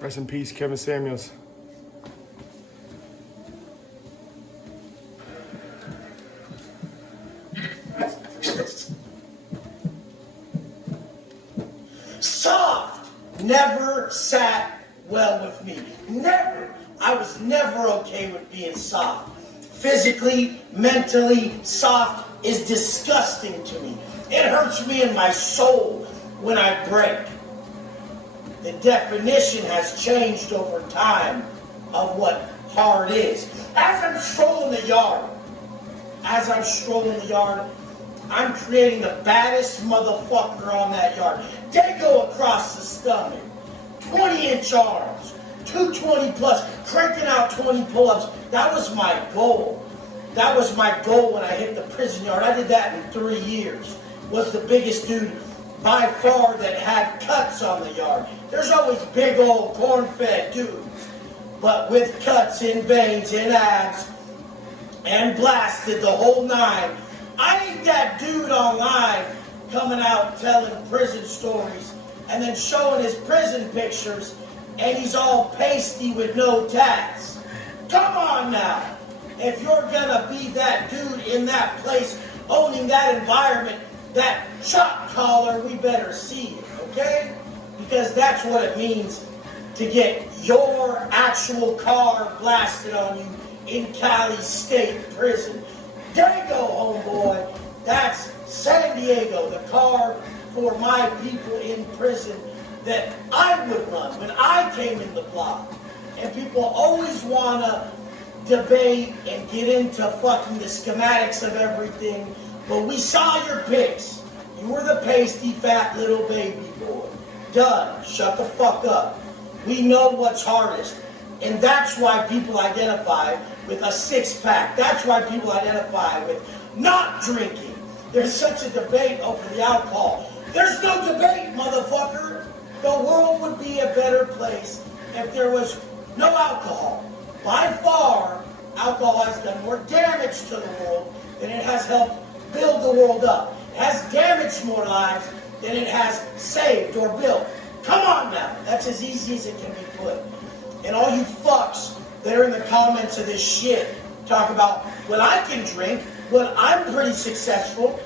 Rest in peace, Kevin Samuels. Soft never sat well with me. Never. I was never okay with being soft. Physically, mentally, soft is disgusting to me. It hurts me in my soul when I break. The definition has changed over time of what hard is. As I'm strolling the yard, I'm creating the baddest motherfucker on that yard. They go across the stomach, 20-inch arms, 220 plus, cranking out 20 pull-ups. That was my goal. That was my goal when I hit the prison yard. I did that in 3 years. Was the biggest dude by far that had cuts on the yard. There's always big old corn-fed dudes, but with cuts in veins, in abs, and blasted the whole nine. I ain't that dude online coming out telling prison stories and then showing his prison pictures and he's all pasty with no tats. Come on now. If you're gonna be that dude in that place, owning that environment, that chop collar, we better see it, okay? Because that's what it means to get your actual car blasted on you in Cali State Prison. There you go, homeboy. That's San Diego, the car for my people in prison that I would run when I came in the block. And people always want to debate and get into fucking the schematics of everything. But we saw your pics. You were the pasty, fat little baby boy. Done. Shut the fuck up. We know what's hardest. And that's why people identify with a six-pack. That's why people identify with not drinking. There's such a debate over the alcohol. There's no debate, motherfucker. The world would be a better place if there was no alcohol. By far, alcohol has done more damage to the world than it has helped build the world up. It has damaged more lives than it has saved or built. Come on now. That's as easy as it can be put. And all you fucks that are in the comments of this shit talk about, well, I can drink, well, I'm pretty successful,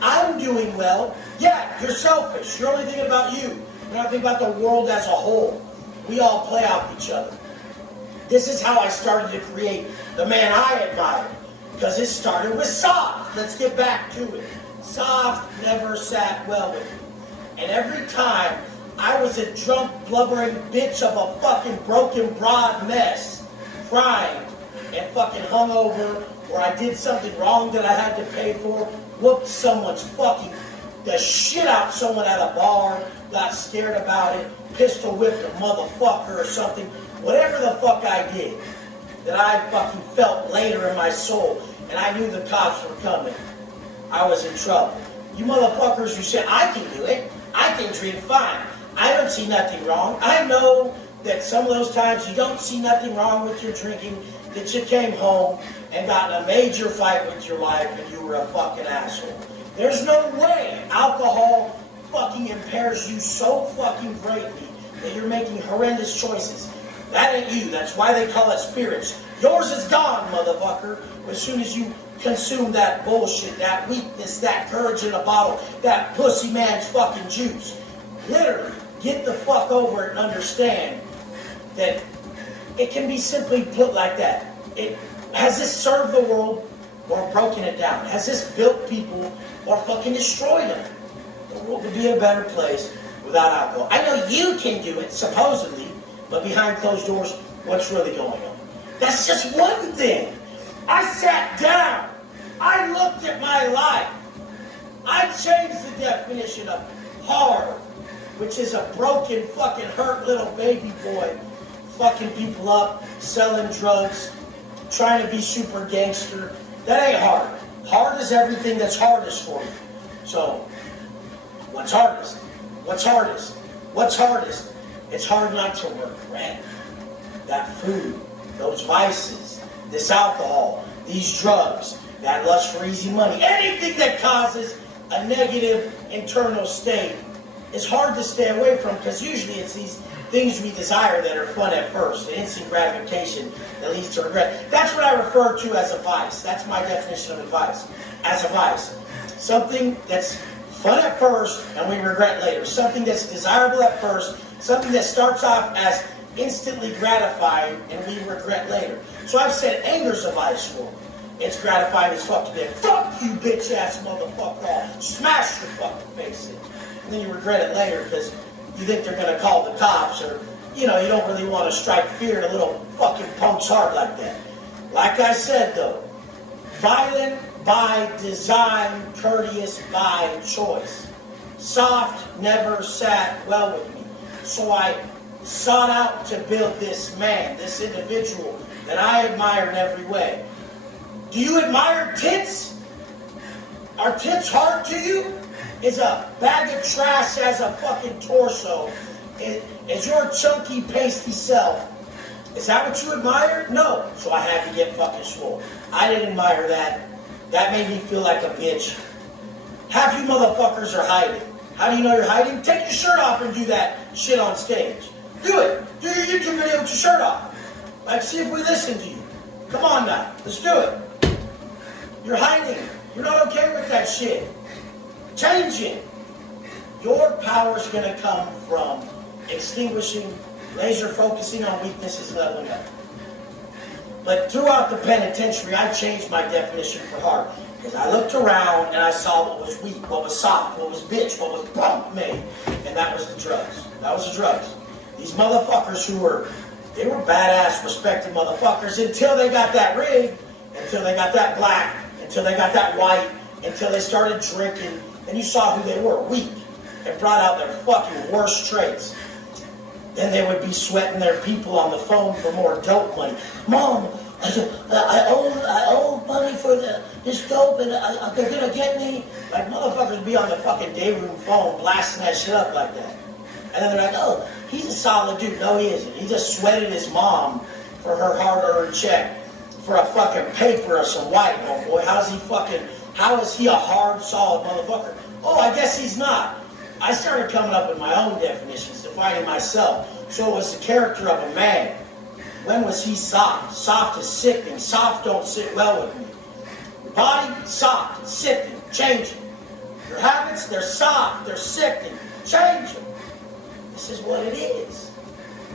I'm doing well. Yeah, you're selfish. You're only thinking about you. You're not thinking about the world as a whole. We all play off each other. This is how I started to create the man I admire. Because it started with soft. Let's get back to it. Soft never sat well with me. And every time I was a drunk, blubbering bitch of a fucking broken, broad mess, crying and fucking hungover, or I did something wrong that I had to pay for, whooped someone's fucking the shit out someone at a bar, got scared about it, pistol whipped a motherfucker or something, whatever the fuck I did, that I fucking felt later in my soul, and I knew the cops were coming. I was in trouble. You motherfuckers who said, I can do it, I can drink fine. I don't see nothing wrong. I know that some of those times you don't see nothing wrong with your drinking, that you came home and got in a major fight with your wife and you were a fucking asshole. There's no way alcohol fucking impairs you so fucking greatly that you're making horrendous choices. That ain't you. That's why they call it spirits. Yours is gone, motherfucker, as soon as you consume that bullshit, that weakness, that courage in a bottle, that pussy man's fucking juice. Literally, get the fuck over it and understand that it can be simply put like that. Has this served the world or broken it down? Has this built people or fucking destroyed them? The world would be a better place without alcohol. I know you can do it, supposedly, but behind closed doors, what's really going on? That's just one thing. I sat down. I looked at my life. I changed the definition of hard, which is a broken, fucking hurt little baby boy fucking people up, selling drugs, trying to be super gangster. That ain't hard. Hard is everything that's hardest for you. So, what's hardest? What's hardest? What's hardest? It's hard not to regret that food, those vices, this alcohol, these drugs, that lust for easy money, anything that causes a negative internal state is hard to stay away from, because usually it's these things we desire that are fun at first, the instant gratification that leads to regret. That's what I refer to as a vice. That's my definition of advice, as a vice. Something that's fun at first and we regret later. Something that's desirable at first, something that starts off as instantly gratifying and we regret later. So I've said anger's a vice for me. It's gratifying as fuck to be like, fuck you bitch ass motherfucker, I'll smash your fucking face in. And then you regret it later because you think they're going to call the cops, or, you know, you don't really want to strike fear in a little fucking punk's heart like that. Like I said though, violent by design, courteous by choice. Soft never sat well with me. So I sought out to build this man, this individual that I admire in every way. Do you admire tits? Are tits hard to you? Is a bag of trash as a fucking torso? Is your chunky, pasty self? Is that what you admire? No. So I had to get fucking swole. I didn't admire that. That made me feel like a bitch. Half you motherfuckers are hiding. How do you know you're hiding? Take your shirt off and do that shit on stage. Do it. Do your YouTube video with your shirt off. Like, see if we listen to you. Come on now. Let's do it. You're hiding. You're not okay with that shit. Change it. Your power is going to come from extinguishing, laser focusing on weaknesses, and leveling up. But throughout the penitentiary, I changed my definition for hard. Because I looked around and I saw what was weak, what was soft, what was bitch, what was bump made. And that was the drugs. That was the drugs. These motherfuckers they were badass, respected motherfuckers until they got that rig, until they got that black, until they got that white, until they started drinking. And you saw who they were, weak, and brought out their fucking worst traits. Then they would be sweating their people on the phone for more dope money. Mom, I owe money for this dope, and they're gonna get me. Like, motherfuckers be on the fucking day room phone blasting that shit up like that. And then they're like, oh, he's a solid dude. No, he isn't. He just sweated his mom for her hard-earned check for a fucking paper or some white. Oh boy, how is he a hard, solid motherfucker? Oh, I guess he's not. I started coming up with my own definitions, defining myself. So it was the character of a man. When was he soft? Soft is sickening. Soft don't sit well with me. Your body, soft, sickening. Change it. Your habits, they're soft, they're sickening. Change them. This is what it is.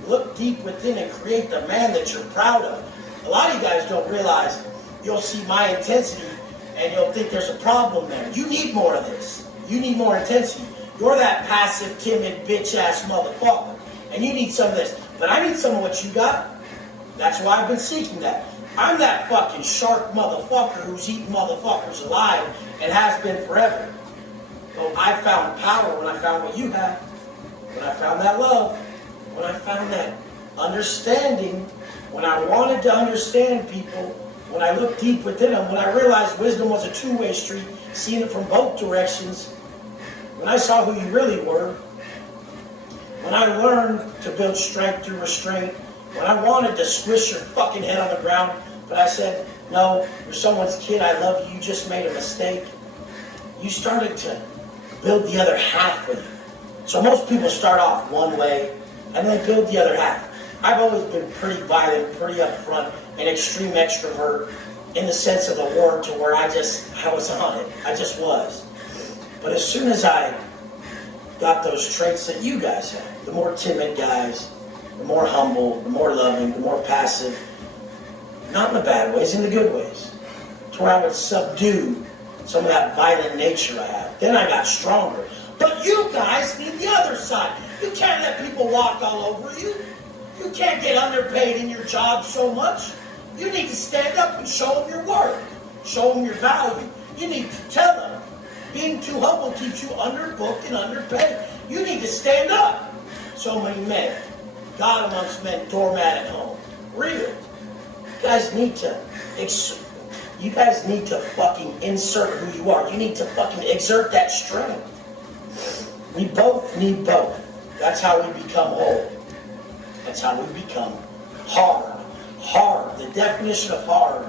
Look deep within and create the man that you're proud of. A lot of you guys don't realize, you'll see my intensity and you'll think there's a problem there. You need more of this. You need more intensity. You're that passive, timid, bitch-ass motherfucker. And you need some of this. But I need some of what you got. That's why I've been seeking that. I'm that fucking shark motherfucker who's eating motherfuckers alive and has been forever. So I found power when I found what you have. When I found that love. When I found that understanding. When I wanted to understand people. When I looked deep within them. When I realized wisdom was a two-way street. Seeing it from both directions. When I saw who you really were. When I learned to build strength through restraint. When I wanted to squish your fucking head on the ground, but I said, no, you're someone's kid, I love you, you just made a mistake. You started to build the other half with you. So most people start off one way, and then build the other half. I've always been pretty violent, pretty upfront, an extreme extrovert, in the sense of the word, to where I was on it. I just was. But as soon as I got those traits that you guys have, the more timid guys, the more humble, the more loving, the more passive, not in the bad ways, in the good ways, to where I would subdue some of that violent nature I have. Then I got stronger. But you guys need the other side. You can't let people walk all over you. You can't get underpaid in your job so much. You need to stand up and show them your worth. Show them your value. You need to tell them. Being too humble keeps you underbooked and underpaid. You need to stand up. So many men. God amongst men, doormat at home. Real. You guys need to fucking insert who you are. You need to fucking exert that strength. We both need both. That's how we become whole. That's how we become hard. Hard. The definition of hard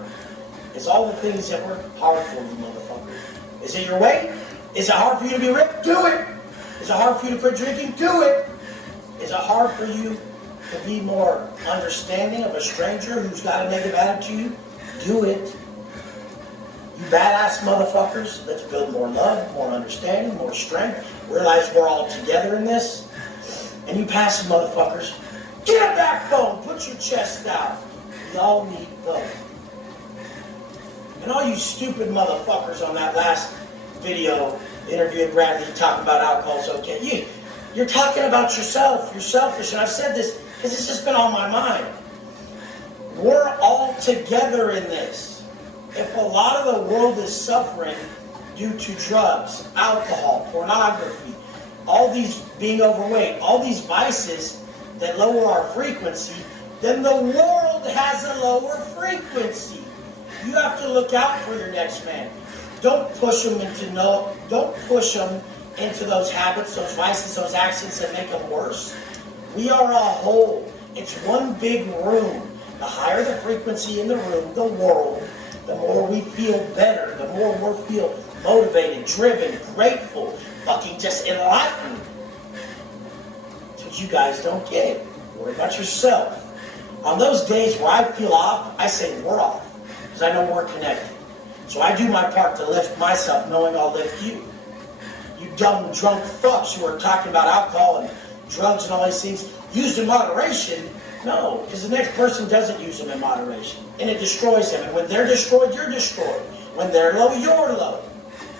is all the things that were hard for you, motherfucker. Is it your weight? Is it hard for you to be ripped? Do it. Is it hard for you to quit drinking? Do it. Is it hard for you to be more understanding of a stranger who's got a negative attitude? Do it. You badass motherfuckers, let's build more love, more understanding, more strength. Realize we're all together in this. And you passive motherfuckers, get a backbone, put your chest out. We all need both. And all you stupid motherfuckers on that last video interviewing Bradley talking about alcohol's okay. You're talking about yourself. You're selfish. And I've said this because it's just been on my mind. We're all together in this. If a lot of the world is suffering due to drugs, alcohol, pornography, all these being overweight, all these vices that lower our frequency, then the world has a lower frequency. You have to look out for your next man. Don't push them into those habits, those vices, those actions that make them worse. We are a whole. It's one big room. The higher the frequency in the room, the world, the more we feel better, the more we feel motivated, driven, grateful, fucking just enlightened. That's what you guys don't get. Worry about yourself. On those days where I feel off, I say we're off, because I know we're connected. So I do my part to lift myself, knowing I'll lift you. You dumb, drunk fucks who are talking about alcohol and drugs and all these things, used in moderation. No, because the next person doesn't use them in moderation. And it destroys them. And when they're destroyed, you're destroyed. When they're low, you're low.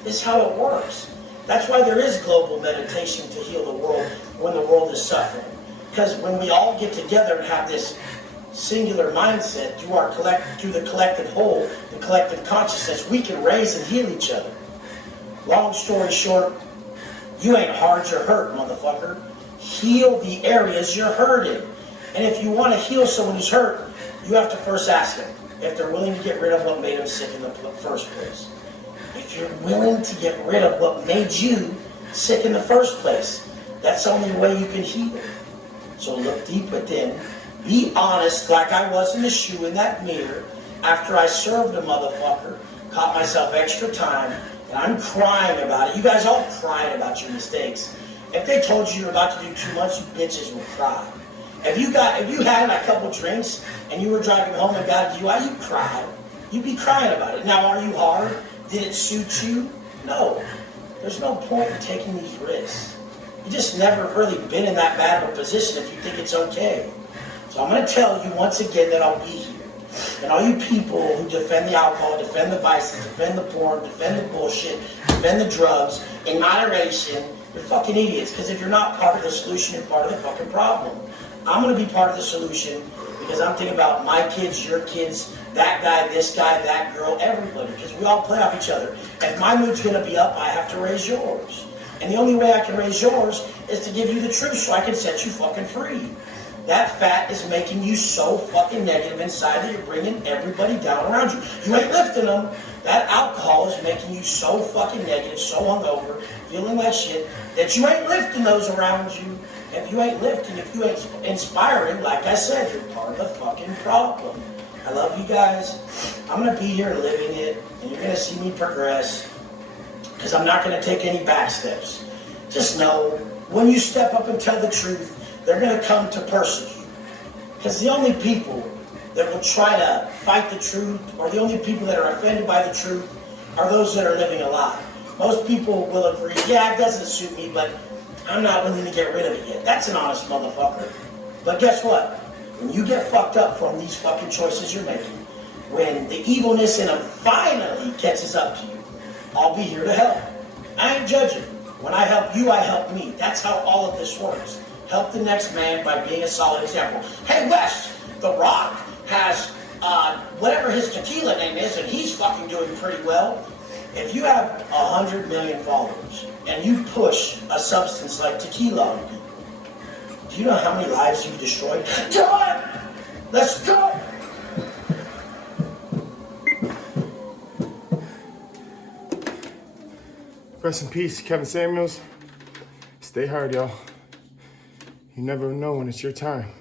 This is how it works. That's why there is global meditation to heal the world when the world is suffering. Because when we all get together and have this singular mindset through the collective whole, the collective consciousness, we can raise and heal each other. Long story short, you ain't hard, you're hurt, motherfucker. Heal the areas you're hurting. And if you want to heal someone who's hurt, you have to first ask them if they're willing to get rid of what made them sick in the first place. If you're willing to get rid of what made you sick in the first place, that's the only way you can heal. So look deep within. Be honest, like I was in the shoe in that mirror after I served a motherfucker, caught myself extra time, and I'm crying about it. You guys all cried about your mistakes. If they told you you're about to do too much, you bitches would cry. If you had a couple drinks and you were driving home and got a DUI, you'd cry. You'd be crying about it. Now, are you hard? Did it suit you? No. There's no point in taking these risks. You just never really been in that bad of a position if you think it's okay. So I'm going to tell you once again that I'll be here. And all you people who defend the alcohol, defend the vices, defend the porn, defend the bullshit, defend the drugs, in moderation, you're fucking idiots. Because if you're not part of the solution, you're part of the fucking problem. I'm going to be part of the solution because I'm thinking about my kids, your kids, that guy, this guy, that girl, everybody. Because we all play off each other. If my mood's going to be up, I have to raise yours. And the only way I can raise yours is to give you the truth so I can set you fucking free. That fat is making you so fucking negative inside that you're bringing everybody down around you. You ain't lifting them. That alcohol is making you so fucking negative, so hungover, feeling like shit, that you ain't lifting those around you. If you ain't lifting, if you ain't inspiring, like I said, you're part of the fucking problem. I love you guys. I'm going to be here living it, and you're going to see me progress, because I'm not going to take any back steps. Just know, when you step up and tell the truth, they're going to come to persecute. Because the only people that will try to fight the truth, or the only people that are offended by the truth, are those that are living a lie. Most people will agree, yeah, it doesn't suit me, but I'm not willing to get rid of it yet. That's an honest motherfucker. But guess what? When you get fucked up from these fucking choices you're making, when the evilness in them finally catches up to you, I'll be here to help. I ain't judging. When I help you, I help me. That's how all of this works. Help the next man by being a solid example. Hey, Wes, The Rock has whatever his tequila name is, and he's fucking doing pretty well. If you have 100 million followers and you push a substance like tequila on people, do you know how many lives you've destroyed? Done! Let's go! Rest in peace, Kevin Samuels. Stay hard, y'all. You never know when it's your time.